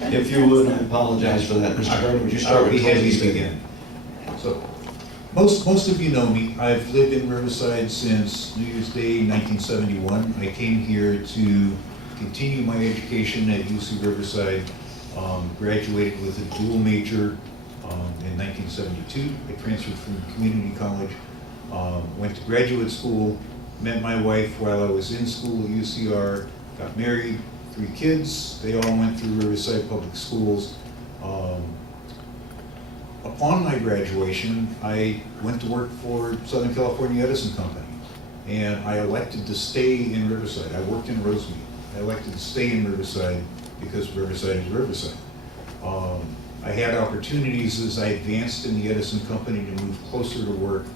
If you would, I apologize for that. Mr. Gardner, would you start with closing again? So, most of you know me. I've lived in Riverside since New Year's Day 1971. I came here to continue my education at UC Riverside. Graduated with a dual major in 1972. I transferred from community college, went to graduate school, met my wife while I was in school at UCR, got married, 3 kids. They all went through Riverside Public Schools. Upon my graduation, I went to work for Southern California Edison Company, and I elected to stay in Riverside. I worked in Rosemead. I elected to stay in Riverside because Riverside is Riverside. I had opportunities as I advanced in the Edison Company to move closer to work,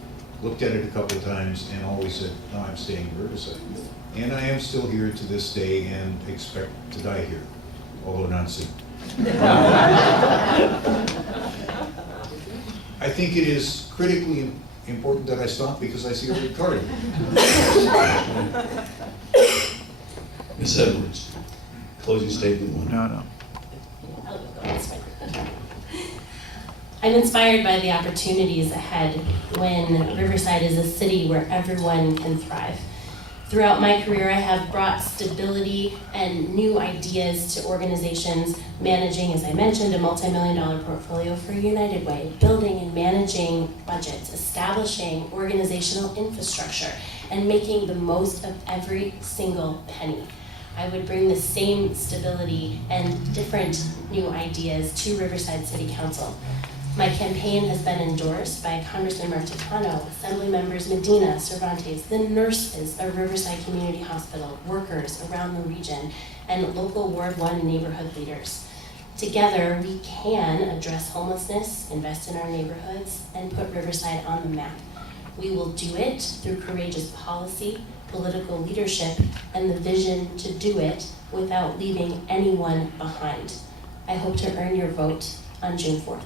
looked at it a couple of times, and always said, no, I'm staying in Riverside. And I am still here to this day and expect to die here, although not soon. I think it is critically important that I stop because I see a red card. Ms. Edwards, closing statement 1. No. I'll go this way. I'm inspired by the opportunities ahead when Riverside is a city where everyone can thrive. Throughout my career, I have brought stability and new ideas to organizations, managing, as I mentioned, a multi-million-dollar portfolio for United Way, building and managing budgets, establishing organizational infrastructure, and making the most of every single penny. I would bring the same stability and different new ideas to Riverside City Council. My campaign has been endorsed by Congressman Martipano, Assembly Members Medina, Cervantes, the nurses of Riverside Community Hospital, workers around the region, and local Ward 1 neighborhood leaders. Together, we can address homelessness, invest in our neighborhoods, and put Riverside on the map. We will do it through courageous policy, political leadership, and the vision to do it without leaving anyone behind. I hope to earn your vote on June 4th.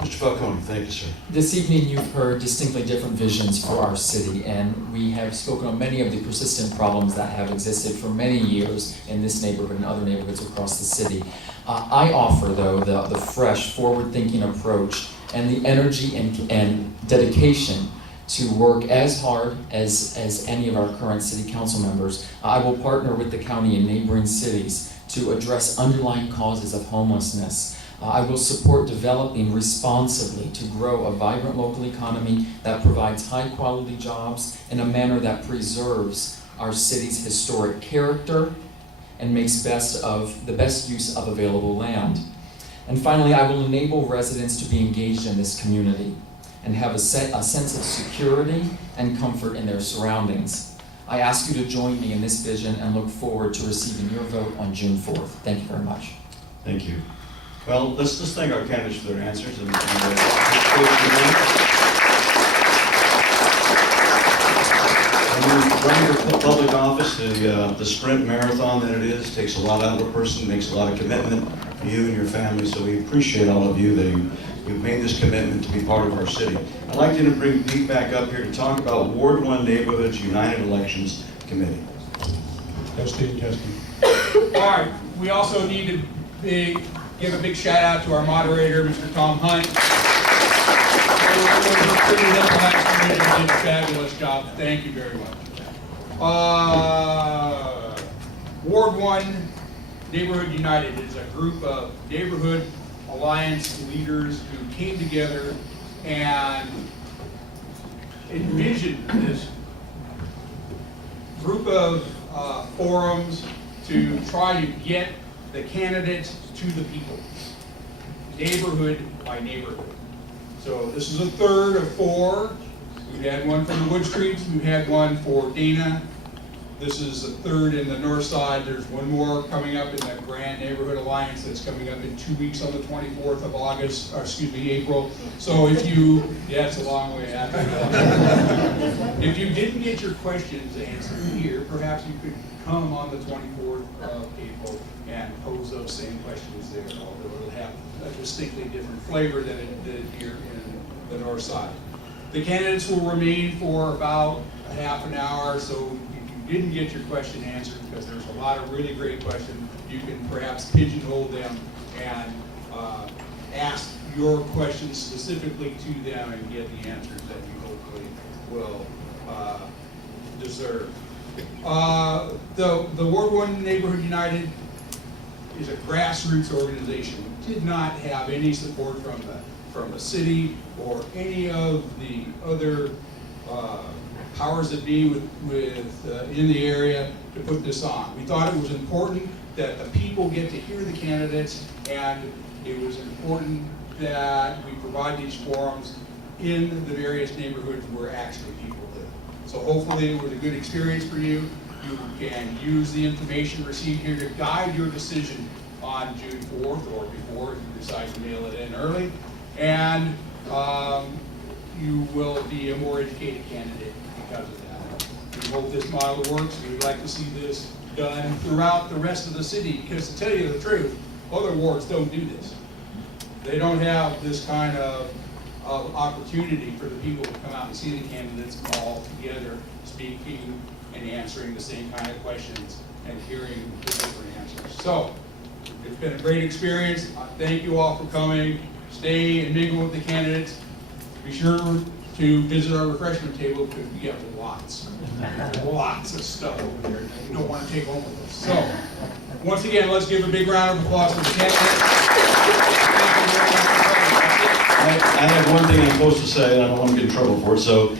Mr. Falcone, thank you, sir. This evening you've heard distinctly different visions for our city, and we have spoken on many of the persistent problems that have existed for many years in this neighborhood and other neighborhoods across the city. I offer, though, the fresh, forward-thinking approach and the energy and dedication to work as hard as any of our current city council members. I will partner with the county and neighboring cities to address underlying causes of homelessness. I will support developing responsibly to grow a vibrant local economy that provides high-quality jobs in a manner that preserves our city's historic character and makes the best use of available land. And finally, I will enable residents to be engaged in this community and have a sense of security and comfort in their surroundings. I ask you to join me in this vision and look forward to receiving your vote on June 4th. Thank you very much. Thank you. Well, let's thank our candidates for their answers. And running for public office, the sprint marathon that it is, takes a lot out of a person, makes a lot of commitment for you and your family. So we appreciate all of you that you've made this commitment to be part of our city. I'd like you to bring Pete back up here to talk about Ward 1 Neighborhoods United Elections Committee. Testing. All right, we also need to give a big shout out to our moderator, Mr. Tom Hunt. He did a fabulous job. Thank you very much. Ward 1 Neighborhood United is a group of neighborhood alliance leaders who came together and envisioned this group of forums to try to get the candidates to the people, neighborhood by neighborhood. So this is the third of 4. We've had one from the Wood Streets, we've had one for Dana. This is the third in the north side. There's one more coming up in the Grand Neighborhood Alliance that's coming up in 2 weeks on the 24th of April. So if you, yeah, it's a long way after that. If you didn't get your questions answered here, perhaps you could come on the 24th of April and pose those same questions there, although it'll have a distinctly different flavor than it did here in the north side. The candidates will remain for about a half an hour, so if you didn't get your question answered, because there's a lot of really great questions, you can perhaps pigeonhole them and ask your questions specifically to them and get the answers that you hopefully will deserve. The Ward 1 Neighborhood United is a grassroots organization. We did not have any support from the city or any of the other powers that be in the area to put this on. We thought it was important that the people get to hear the candidates, and it was important that we provide these forums in the various neighborhoods where actually people live. So hopefully it was a good experience for you. You can use the information received here to guide your decision on June 4th or before if you decide to mail it in early. And you will be a more educated candidate because of that. We hope this model works. We would like to see this done throughout the rest of the city, because to tell you the truth, other wards don't do this. They don't have this kind of opportunity for the people to come out and see the candidates all together, speaking and answering the same kind of questions and hearing the different answers. So, it's been a great experience. Thank you all for coming. Stay and mingle with the candidates. Be sure to visit our refreshment table, because we have lots of stuff over there that you don't want to take home with us. So, once again, let's give a big round of applause for the candidates. I have one thing I'm supposed to say, and I don't want to get in trouble for it, so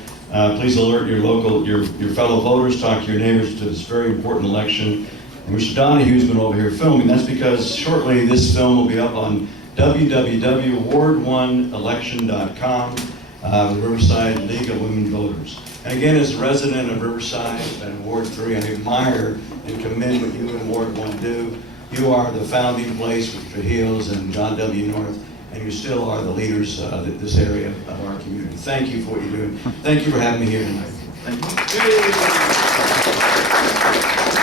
please alert your fellow voters, talk to your neighbors to this very important election. And Mr. Donahue's been over here filming. That's because shortly this film will be up on www.ward1election.com, the Riverside League of Women Voters. And again, as a resident of Riverside and Ward 3, I admire and commend what you and Ward 1 do. You are the founding place with Trujillo's and John W. North, and you still are the leaders of this area of our community. Thank you for what you're doing. Thank you for having me here tonight. Thank you.